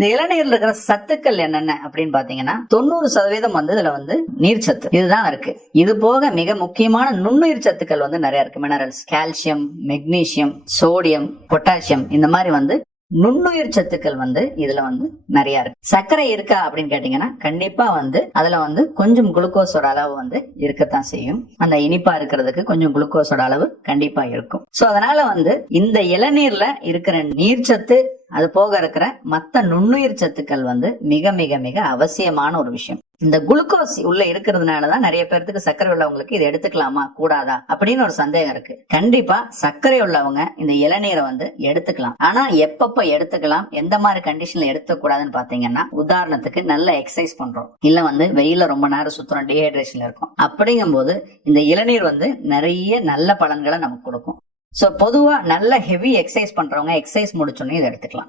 இந்த இளநீர்ல இருக்கிற சத்துக்கள் என்னென்ன அப்படின்னு பாத்தீங்கன்னா 90% வந்து இதுல வந்து நீர் சத்து இதுதான் இருக்கு. இது போக மிக முக்கியமான நுண்ணுயிர் சத்துக்கள் வந்து நிறைய இருக்கு. Minerals, calcium, magnesium, sodium, potassium, இந்த மாதிரி வந்து நுண்ணுயிர் சத்துக்கள் வந்து இதுல வந்து நிறைய இருக்கு. சர்க்கரை இருக்கா அப்படின்னு கேட்டீங்கன்னா கண்டிப்பா வந்து அதுல வந்து கொஞ்சம் குளுக்கோஸோட அளவு வந்து இருக்கத்தான் செய்யும். அந்த இனிப்பா இருக்கிறதுக்கு கொஞ்சம் குளுக்கோஸோட அளவு கண்டிப்பா இருக்கும். சோ அதனால வந்து இந்த இளநீர்ல இருக்கிற நீர்ச்சத்து அது போக இருக்கிற மத்த நுண்ணுயிர் சத்துக்கள் வந்து மிக மிக மிக அவசியமான ஒரு விஷயம். இந்த குளுக்கோஸ் உள்ள இருக்கிறதுனாலதான் நிறைய பேருக்கு சர்க்கரை உள்ளவங்களுக்கு இதை எடுத்துக்கலாமா கூடாதா அப்படின்னு ஒரு சந்தேகம் இருக்கு. கண்டிப்பா சர்க்கரை உள்ளவங்க இந்த இளநீரை வந்து எடுத்துக்கலாம். ஆனா எப்பப்ப எடுத்துக்கலாம், எந்த மாதிரி கண்டிஷன்ல எடுத்துக்கூடாதுன்னு பாத்தீங்கன்னா, உதாரணத்துக்கு நல்ல எக்ஸசைஸ் பண்றோம், இல்ல வந்து வெயில ரொம்ப நேரம் சுத்துறோம், டீஹைட்ரேஷன்ல இருக்கும், அப்படிங்கும் போது இந்த இளநீர் வந்து நிறைய நல்ல பலன்களை நமக்கு கொடுக்கும். சோ பொதுவா நல்ல ஹெவி எக்ஸசைஸ் பண்றவங்க எக்ஸசைஸ் முடிச்சோடனே இதை எடுத்துக்கலாம்.